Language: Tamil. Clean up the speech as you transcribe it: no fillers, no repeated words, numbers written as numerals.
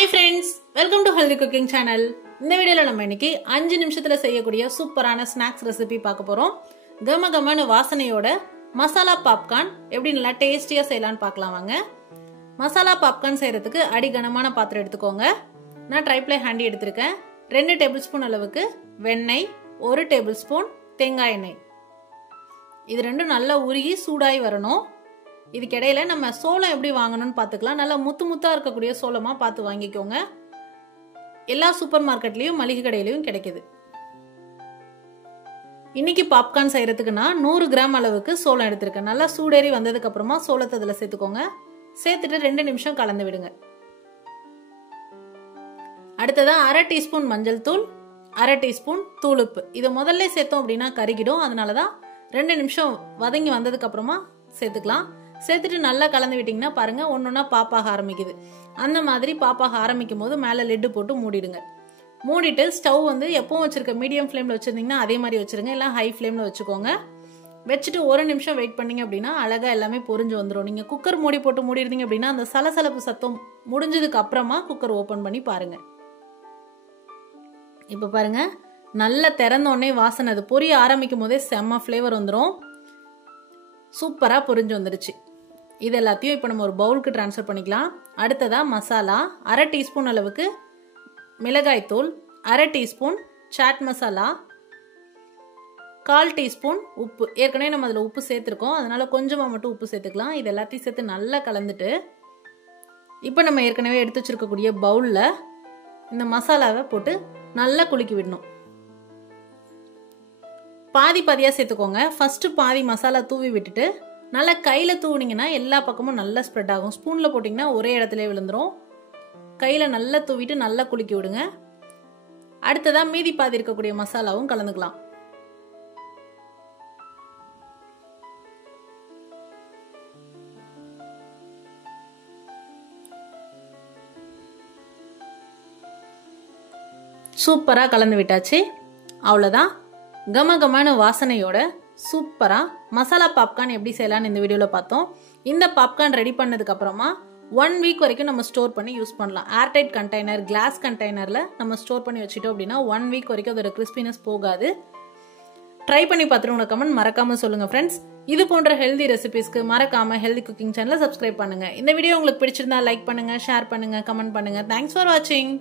Hi friends, welcome to Healthy Cooking Channel. இந்த வீடியோல நம்ம இன்னைக்கு 5 நிமிஷத்துல செய்யக்கூடிய சூப்பரான ஸ்நாக்ஸ் ரெசிபி பார்க்க போறோம். கமகமான வாசனையோட மசாலா பாப்கார்ன் எப்படி நல்லா டேஸ்டியா செய்யலாம்னு பார்க்கலாம் வாங்க. மசாலா பாப்கார்ன் செய்யறதுக்கு அடிகனமான பாத்திரம் எடுத்துக்கோங்க. நான் ட்ரைப்ளை ஹேண்டி எடுத்திருக்கேன். 2 டேபிள்ஸ்பூன் அளவுக்கு வெண்ணெய், 1 டேபிள்ஸ்பூன் தேங்காய் எண்ணெய். இது ரெண்டும் நல்லா உருகி சூடாய் வரணும். இதுக்கு இடையில நம்ம சோளம் எப்படி வாங்கணும்னு பார்த்துக்கலாம். நல்லா முத்து முத்தா இருக்கக்கூடிய சோளமா பார்த்து வாங்கிக்கோங்க. எல்லா சூப்பர் மார்க்கெட்லயும் மளிகை கடையிலயும் கிடைக்குது. இன்னைக்கு பாப்கார்ன் செய்யறதுக்கு நான் 100 கிராம் அளவுக்கு சோளம் எடுத்திருக்கேன். நல்லா சூடேறி வந்ததுக்கு அப்புறமா சோளத்தை அதில் சேர்த்துக்கோங்க. சேர்த்துட்டு 2 நிமிஷம் கலந்து விடுங்க. அடுத்ததா 1/2 டீஸ்பூன் மஞ்சள் தூள், 1/2 டீஸ்பூன் தூளுப்பு. இதை முதல்ல சேர்த்தோம் அப்படின்னா கருகிடும். அதனாலதான் 2 நிமிஷம் வதங்கி வந்ததுக்கு அப்புறமா சேர்த்துக்கலாம். சேர்த்துட்டு நல்லா கலந்து விட்டீங்கன்னா பாருங்க ஒன்னொன்னா பாப்பாக ஆரம்பிக்குது. அந்த மாதிரி பாப்பாக ஆரம்பிக்கும் போது மேலே லெட்டு போட்டு மூடிடுங்க. மூடிட்டு ஸ்டவ் வந்து எப்பவும் வச்சிருக்க மீடியம் ஃப்ளேம்ல வச்சிருந்தீங்கன்னா அதே மாதிரி வச்சிருங்க. இல்லை ஹை ஃப்ளேம்ல வச்சுக்கோங்க. வச்சுட்டு 1 நிமிஷம் வெயிட் பண்ணீங்க அப்படின்னா அழகா எல்லாமே பொரிஞ்சு வந்துடும். நீங்க குக்கர் மூடி போட்டு மூடிருந்தீங்க அப்படின்னா அந்த சலசலப்பு சத்தம் முடிஞ்சதுக்கு அப்புறமா குக்கர் ஓபன் பண்ணி பாருங்க. இப்ப பாருங்க நல்லா திறந்த உடனே வாசனை, அது பொரிய ஆரம்பிக்கும் போதே செம்ம ஃப்ளேவர் வந்துடும். சூப்பரா பொரிஞ்சு வந்துருச்சு. இது எல்லாத்தையும் இப்போ நம்ம ஒரு பவுலுக்கு ட்ரான்ஸ்ஃபர் பண்ணிக்கலாம். அடுத்ததா மசாலா 1/2 டீஸ்பூன் அளவுக்கு மிளகாய் தூள், 1/2 டீஸ்பூன் சாட் மசாலா, 1/4 டீஸ்பூன் உப்பு. ஏற்கனவே நம்ம அதில் உப்பு சேர்த்துருக்கோம், அதனால கொஞ்சமாக மட்டும் உப்பு சேர்த்துக்கலாம். இது எல்லாத்தையும் சேர்த்து நல்லா கலந்துட்டு இப்போ நம்ம ஏற்கனவே எடுத்து வச்சிருக்கக்கூடிய பவுலில் இந்த மசாலாவை போட்டு நல்லா குலுக்கி விடணும். பாதி பாதியாக சேர்த்துக்கோங்க. ஃபர்ஸ்ட் பாதி மசாலா தூவி விட்டுட்டு நல்லா கையில் தூவினீங்கன்னா எல்லா பக்கமும் நல்லா ஸ்ப்ரெட் ஆகும். ஸ்பூனில் போட்டிங்கன்னா ஒரே இடத்துல விழுந்துடும். கையில் நல்லா தூவிட்டு நல்லா குலுக்கி விடுங்க. அடுத்ததாக மீதி பாதி இருக்கக்கூடிய மசாலாவும் கலந்துக்கலாம். சூப்பராக கலந்து விட்டாச்சு. அவ்வளோதான். கமகமான வாசனையோட சூப்பரா மசாலா பாப்கார்ன் எப்படி செய்யலாம்னு இந்த வீடியோல பார்த்தோம். இந்த பாப்கார்ன் ரெடி பண்ணதுக்கு அப்புறமா 1 வீக் வரைக்கும் நம்ம ஸ்டோர் பண்ணி யூஸ் பண்ணலாம். ஏர்டைட் கண்டெய்னர், கிளாஸ் கண்டெய்னர்ல நம்ம ஸ்டோர் பண்ணி வச்சுட்டோம் அப்படின்னா 1 வீக் வரைக்கும் அதோட கிறிஸ்பினஸ் போகாது. ட்ரை பண்ணி பார்த்துட்டு உங்க கமெண்ட் மறக்காம சொல்லுங்க ஃப்ரெண்ட்ஸ். இது போன்ற ஹெல்தி ரெசிபிஸ்க்கு மறக்காம ஹெல்தி குக்கிங் சேனலை சப்ஸ்கிரைப் பண்ணுங்க. இந்த வீடியோ உங்களுக்கு பிடிச்சிருந்தா லைக் பண்ணுங்க, ஷேர் பண்ணுங்க, கமெண்ட் பண்ணுங்க. தேங்க்ஸ் ஃபார் வாட்சிங்.